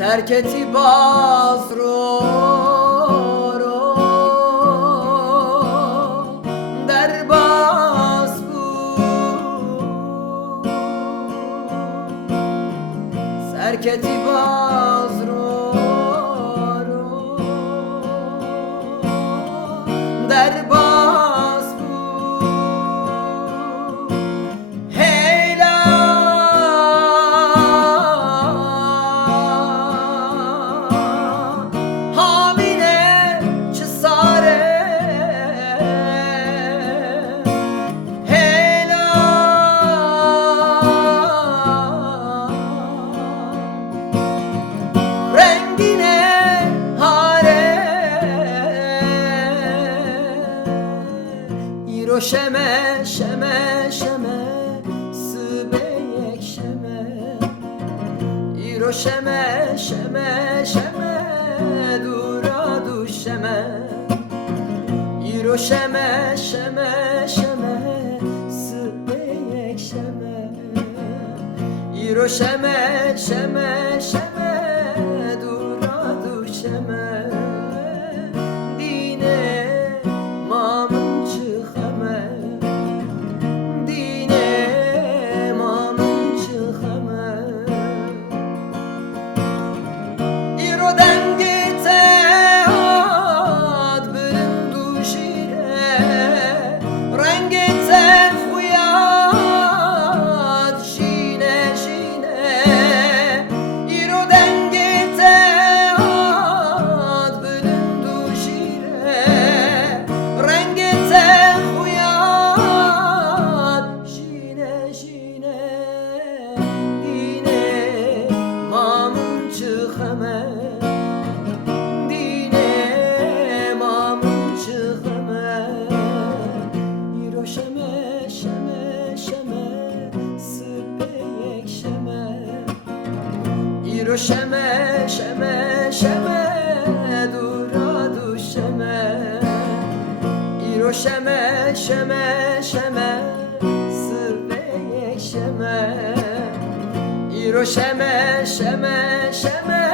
Terketi bazro der bas bu Terketi bazro der bas bu Heyla hamile çısare Heyla rengine hare İro şeme şeme şeme sıbeyek şeme İro şeme şeme şeme dura düşeme İro şeme şeme şeme sıbeyek şeme İro şeme şeme şeme dura düşeme Dine mamın çıkame Dine mamın çıkame İro dengite ad bırındu şire Rengite huyad şine şine İro dengite ad bırındu şire Rengite huyad şine şine Dine mamın çıkame Dine mamın çıkame İro şeme şeme şeme sıbeyek şeme İro şeme şeme şeme dura düşeme İro şeme şeme şeme sıbeyek şeme İro şeme şeme şeme